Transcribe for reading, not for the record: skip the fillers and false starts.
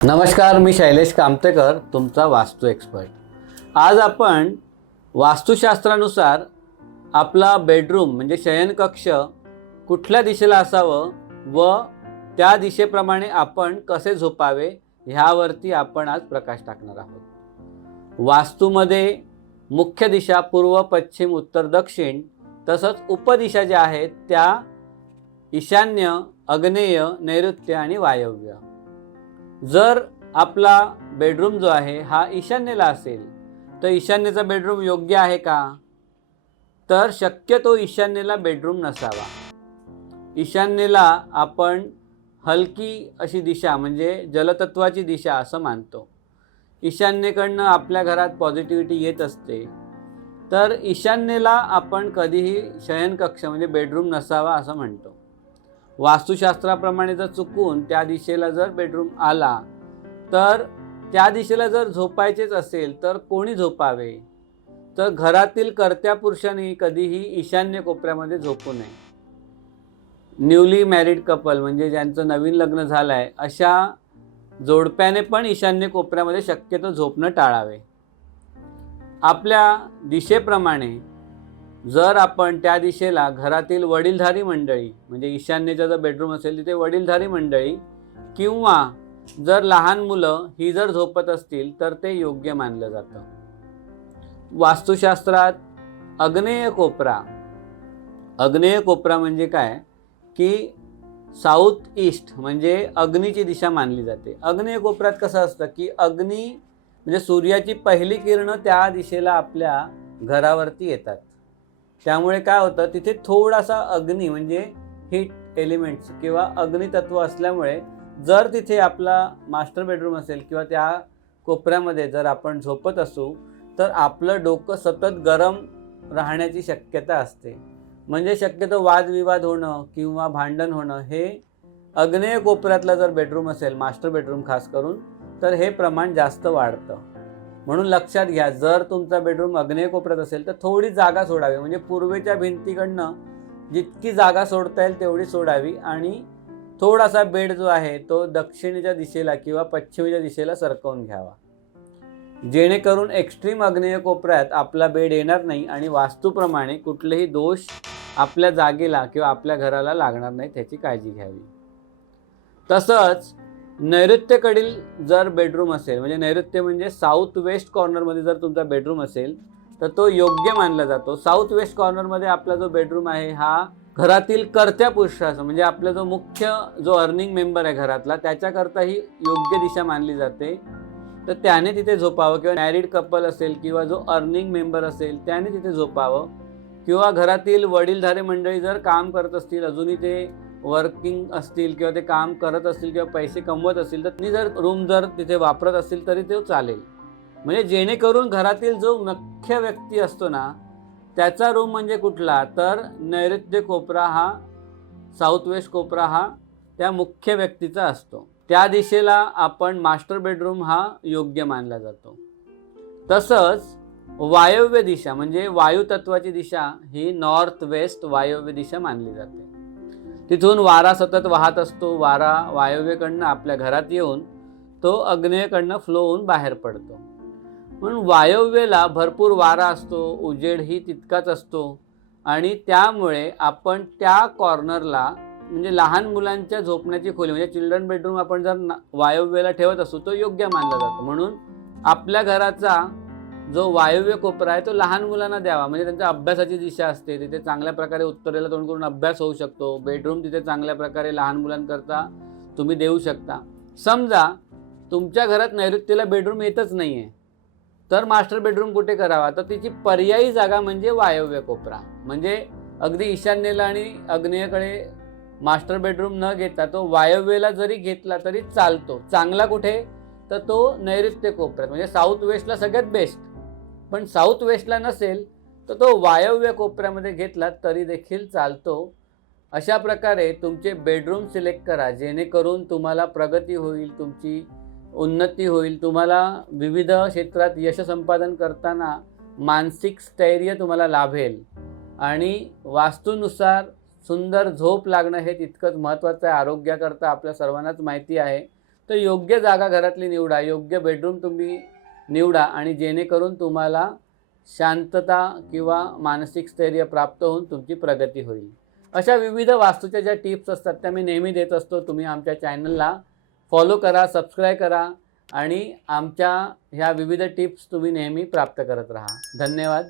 नमस्कार, मी शैलेश कामतेकर, तुमचा वास्तू एक्सपर्ट। आज आपण वास्तुशास्त्रानुसार आपला बेडरूम म्हणजे शयनकक्ष कुठल्या दिशेला असावं व त्या दिशेप्रमाणे आपण कसे झोपावे ह्यावरती आपण आज प्रकाश टाकणार आहोत। वास्तूमध्ये मुख्य दिशा पूर्व, पश्चिम, उत्तर, दक्षिण तसंच उपदिशा ज्या आहेत त्या ईशान्य, आग्नेय, नैऋत्य आणि वायव्य। जर आपला बेडरूम जो आहे हा ईशान्येला असेल तर ईशान्येचा बेडरूम योग्य आहे का? तर शक्यतो ईशान्येला बेडरूम नसावा। ईशान्येला आपण हलकी अशी दिशा म्हणजे जलतत्वाची दिशा असं मानतो। ईशान्येकडनं आपल्या घरात पॉझिटिव्हिटी येत असते, तर ईशान्येला आपण कधीही शयनकक्ष म्हणजे बेडरूम नसावा असं म्हणतो। वास्तुशास्त्राप्रमाणे जर चुकून त्या दिशेला जर बेडरूम आला तर त्या दिशेला जर झोपायचेच असेल तर कोणी झोपावे? तर घरातील कर्त्या पुरुषांनी कधीही ईशान्य कोपऱ्यामध्ये झोपू नये। न्यूली मॅरिड कपल म्हणजे ज्यांचं नवीन लग्न झालं आहे अशा जोडप्याने पण ईशान्य कोपऱ्यामध्ये शक्यतो झोपणं टाळावे। आपल्या दिशेप्रमाणे जर आपण त्या दिशेला घरातील वडीलधारी मंडळी म्हणजे ईशान्येचा जर बेडरूम असेल तिथे वडीलधारी मंडळी किंवा जर लहान मुलं ही जर झोपत असतील तर ते योग्य मानलं जातं। वास्तुशास्त्रात आग्नेय कोपरा म्हणजे काय की साऊथ ईस्ट म्हणजे अग्नीची दिशा मानली जाते। आग्नेय कोपऱ्यात कसं असतं की अग्नी म्हणजे सूर्याची पहिली किरणं त्या दिशेला आपल्या घरावरती येतात, त्यामुळे काय होतं तिथे थोडासा अग्नी म्हणजे हीट एलिमेंट्स किंवा अग्नितत्व असल्यामुळे जर तिथे आपला मास्टर बेडरूम असेल किंवा त्या कोपऱ्यामध्ये जर आपण झोपत असू तर आपलं डोकं सतत गरम राहण्याची शक्यता असते। म्हणजे शक्यतो वादविवाद होणं किंवा भांडण होणं हे आग्नेय कोपऱ्यातला जर बेडरूम असेल मास्टर बेडरूम खास करून तर हे प्रमाण जास्त वाढतं। म्हणून लक्षात घ्या, जर तुमचा बेडरूम आग्नेय कोपऱ्यात असेल तर थोडी जागा सोडावी, म्हणजे पूर्वेच्या भिंतीकडनं जितकी जागा सोडता येईल तेवढी सोडावी आणि थोडासा बेड जो आहे तो दक्षिणेच्या दिशेला किंवा पश्चिमेच्या दिशेला सरकवून घ्यावा, जेणेकरून एक्स्ट्रीम आग्नेय कोपऱ्यात आपला बेड येणार नाही आणि वास्तूप्रमाणे कुठलेही दोष आपल्या जागेला किंवा आपल्या घराला लागणार नाही त्याची काळजी घ्यावी। तसंच नैऋत्येकडील जर बेडरूम असेल म्हणजे नैऋत्य म्हणजे साऊथ वेस्ट कॉर्नरमध्ये जर तुमचा बेडरूम असेल तर तो योग्य मानला जातो। साऊथ वेस्ट कॉर्नरमध्ये आपला जो बेडरूम आहे हा घरातील कर्त्या पुरुषाचा म्हणजे आपला जो मुख्य जो अर्निंग मेंबर आहे घरातला त्याच्याकरता ही योग्य दिशा मानली जाते, तर त्याने तिथे झोपावं। किंवा मॅरिड कपल असेल किंवा जो अर्निंग मेंबर असेल त्याने तिथे झोपावं, किंवा घरातील वडीलधारी मंडळी जर काम करत असतील, अजूनही ते वर्किंग असतील किंवा ते काम करत असतील किंवा पैसे कमवत असतील तर त्यांनी जर रूम जर तिथे वापरत असतील तरी ते चालेल। म्हणजे जेणेकरून घरातील जो मुख्य व्यक्ती असतो ना त्याचा रूम म्हणजे कुठला तर नैऋत्य कोपरा हा साऊथ वेस्ट कोपरा हा त्या मुख्य व्यक्तीचा असतो। त्या दिशेला आपण मास्टर बेडरूम हा योग्य मानला जातो। तसंच वायव्य दिशा म्हणजे वायू तत्वाची दिशा ही नॉर्थ वेस्ट वायव्य दिशा मानली जाते। तिथून वारा सतत वाहत असतो, वारा वायव्येकडनं आपल्या घरात येऊन तो आग्नेयेकडनं फ्लो होऊन बाहेर पडतो। म्हणून वायव्येला भरपूर वारा असतो, उजेडही तितकाच असतो आणि त्यामुळे आपण त्या कॉर्नरला म्हणजे लहान मुलांच्या झोपण्याची खोली म्हणजे चिल्ड्रन बेडरूम आपण जर वायव्येला ठेवत असू तो योग्य मानला जातो। म्हणून आपल्या घराचा जो वायव्य कोपरा आहे तो लहान मुलांना द्यावा, म्हणजे त्यांच्या अभ्यासाची दिशा असते, तिथे चांगल्या प्रकारे उत्तरेला तोंड करून अभ्यास होऊ शकतो। बेडरूम तिथे चांगल्या प्रकारे लहान मुलांकरता तुम्ही देऊ शकता। समजा तुमच्या घरात नैऋत्येला बेडरूम येतच नाही आहे तर मास्टर बेडरूम कुठे करावा, तर तिची पर्यायी जागा म्हणजे वायव्य कोपरा। म्हणजे अगदी ईशान्येला आणि आग्नेयेकडे मास्टर बेडरूम न घेता तो वायव्येला जरी घेतला तरी चालतो। चांगला कुठे तर तो नैऋत्य कोपऱ्यात म्हणजे साऊथ वेस्टला सगळ्यात बेस्ट, पण साऊथ वेस्टला नसेल तर तो वायव्य कोपऱ्यामध्ये घेतला तरी देखील चालतो। अशा प्रकारे तुमचे बेडरूम सिलेक्ट करा जेणेकरून तुम्हाला प्रगती होईल, तुमची उन्नती होईल, तुम्हाला विविध क्षेत्रात यश संपादन करताना मानसिक स्थैर्य तुम्हाला लाभेल आणि वास्तूनुसार सुंदर झोप लागणं हे तितकंच महत्त्वाचं आहे। आरोग्याकरता आपल्या सर्वांनाच माहिती आहे। तर योग्य जागा घरातली निवडा, योग्य बेडरूम तुम्ही निवडा आणि जेणेकरून तुम्हाला शांतता किंवा मानसिक स्थैर्य प्राप्त होऊन तुमची प्रगती होईल. अशा विविध वास्तूच्या ज्या टिप्स असतात त्या मी नेहमी देत असतो. तुम्ही आमच्या चॅनलला फॉलो करा, सबस्क्राईब करा आणि आमच्या ह्या विविध टिप्स तुम्ही नेहमी प्राप्त करत राहा. धन्यवाद.